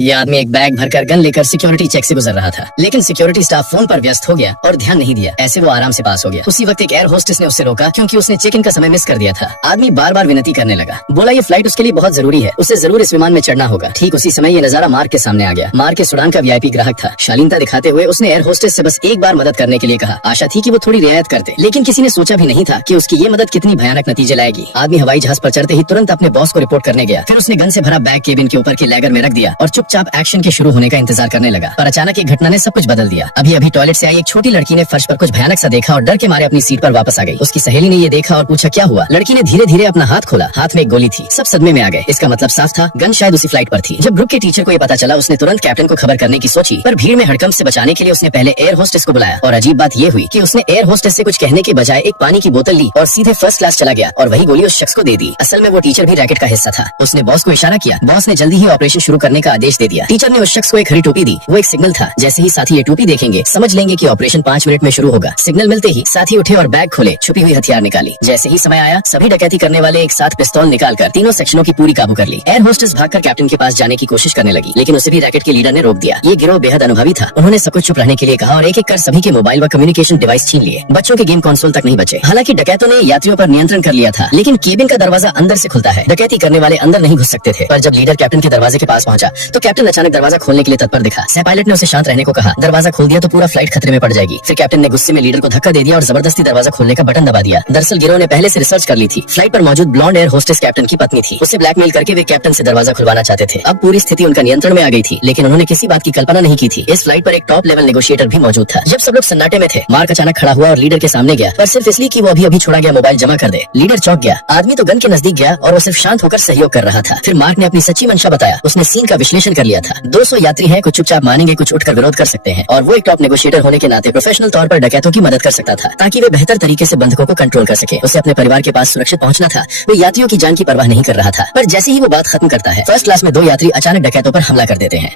ये आदमी एक बैग भरकर गन लेकर सिक्योरिटी चेक से गुजर रहा था, लेकिन सिक्योरिटी स्टाफ फोन पर व्यस्त हो गया और ध्यान नहीं दिया। ऐसे वो आराम से पास हो गया। उसी वक्त एक एयर होस्टेस ने उससे रोका क्योंकि उसने चेक इन का समय मिस कर दिया था। आदमी बार बार विनती करने लगा, बोला ये फ्लाइट उसके लिए बहुत जरूरी है, उसे जरूर इस विमान में चढ़ना होगा। ठीक उसी समय ये नजारा मार्क के सामने आ गया। मार्क के सूडान का वीआईपी ग्राहक था। शालीनता दिखाते हुए उसने एयर होस्टेस से बस एक बार मदद करने के लिए कहा। आशा थी कि वो थोड़ी रियायत करते, लेकिन किसी ने सोचा भी नहीं था कि उसकी ये मदद कितनी भयानक नतीजे लाएगी। आदमी हवाई जहाज पर चढ़ते ही तुरंत अपने बॉस को रिपोर्ट करने गया। फिर उसने गन से भरा बैग केबिन के ऊपर के लैगर में रख दिया और चुपचाप एक्शन के शुरू होने का इंतजार करने लगा। पर अचानक एक घटना ने सब कुछ बदल दिया। अभी अभी टॉयलेट से आई एक छोटी लड़की ने फर्श पर कुछ भयानक सा देखा और डर के मारे अपनी सीट पर वापस आ गई। उसकी सहेली ने ये देखा और पूछा क्या हुआ। लड़की ने धीरे धीरे अपना हाथ खोला। हाथ में एक गोली थी। सब सदमे में आ गए। इसका मतलब साफ था, गन शायद उसी फ्लाइट पर थी। जब ग्रुप के टीचर को ये पता चला, उसने तुरंत कैप्टन को खबर करने की सोची, पर भीड़ में हड़कंप से बचाने के लिए उसने पहले एयर होस्टेस को बुलाया। और अजीब बात ये हुई कि उसने एयर होस्टेस से कुछ कहने के बजाय एक पानी की बोतल ली और सीधे फर्स्ट क्लास चला गया और वही गोली उस शख्स को दे दी। असल में वो टीचर भी रैकेट का हिस्सा था। उसने बॉस को इशारा किया। बॉस ने जल्दी ही ऑपरेशन शुरू करने का आदेश दे दिया। टीचर ने उस शख्स को एक हरी टोपी दी। वो एक सिग्नल था। जैसे ही साथी ये टोपी देखेंगे, समझ लेंगे कि ऑपरेशन 5 मिनट में शुरू होगा। सिग्नल मिलते ही साथी उठे और बैग खोले, छुपी हुई हथियार निकाली। जैसे ही समय आया, सभी डकैती करने वाले एक साथ पिस्तौल निकालकर तीनों सेक्शनों की पूरी काबू कर ली। एयर होस्टेस भागकर कैप्टन के पास जाने की कोशिश करने लगी, लेकिन उसे भी रैकेट के लीडर ने रोक दिया। ये गिरोह बेहद अनुभवी था। उन्होंने सब कुछ चुप रहने के लिए कहा और एक एक कर सभी के मोबाइल व कम्युनिकेशन डिवाइस छीन लिए। बच्चों के गेम कंसोल तक नहीं बचे। हालांकि डकैतों ने यात्रियों पर नियंत्रण कर लिया था, लेकिन केबिन का दरवाजा अंदर से खुलता है। डकैती करने वाले अंदर नहीं घुस सकते थे। पर जब लीडर कैप्टन के दरवाजे के पास पहुंचा तो कैप्टन अचानक दरवाजा खोलने के लिए तत्पर दिखा। सह पायलट ने उसे शांत रहने को कहा। दरवाजा खोल दिया तो पूरा फ्लाइट खतरे में पड़ जाएगी। फिर कैप्टन ने गुस्से में लीडर को धक्का दे दिया और जबरदस्ती दरवाजा खोलने का बटन दबा दिया। दरअसल गिरोह ने पहले से रिसर्च कर ली थी। फ्लाइट पर मौजूद ब्लॉन्ड एयर होस्टेस कैप्टन की पत्नी थी। उसे ब्लैकमेल करके वे कैप्टन से दरवाजा खुलवाना चाहते थे। अब पूरी स्थिति उनका नियंत्रण में आ गई थी, लेकिन उन्होंने किसी बात की कल्पना नहीं की थी। इस फ्लाइट पर एक टॉप लेवल नेगोशिएटर भी मौजूद था। जब सब लोग सन्नाटे में थे, मार्क अचानक खड़ा हुआ और लीडर के सामने गया, पर सिर्फ इसलिए कि वो अभी छोड़ा गया मोबाइल जमा कर दे। लीडर चौंक गया। आदमी तो गन के नजदीक गया और वो सिर्फ शांत होकर सहयोग कर रहा था। फिर मार्क ने अपनी सच्ची मंशा बताया। उसने सीन का विश्लेषण कर लिया था। 200 यात्री हैं, कुछ चुपचाप मानेंगे, कुछ उठकर विरोध कर सकते हैं, और वो एक टॉप नेगोशिएटर होने के नाते प्रोफेशनल तौर पर डकैतों की मदद कर सकता था, ताकि वे बेहतर तरीके से बंधकों को कंट्रोल कर सके। उसे अपने परिवार के पास सुरक्षित पहुंचना था। वो यात्रियों की जान की परवाह नहीं कर रहा था। पर जैसे ही वो बात खत्म करता है, फर्स्ट क्लास में 2 यात्री अचानक डकैतों पर हमला कर देते हैं।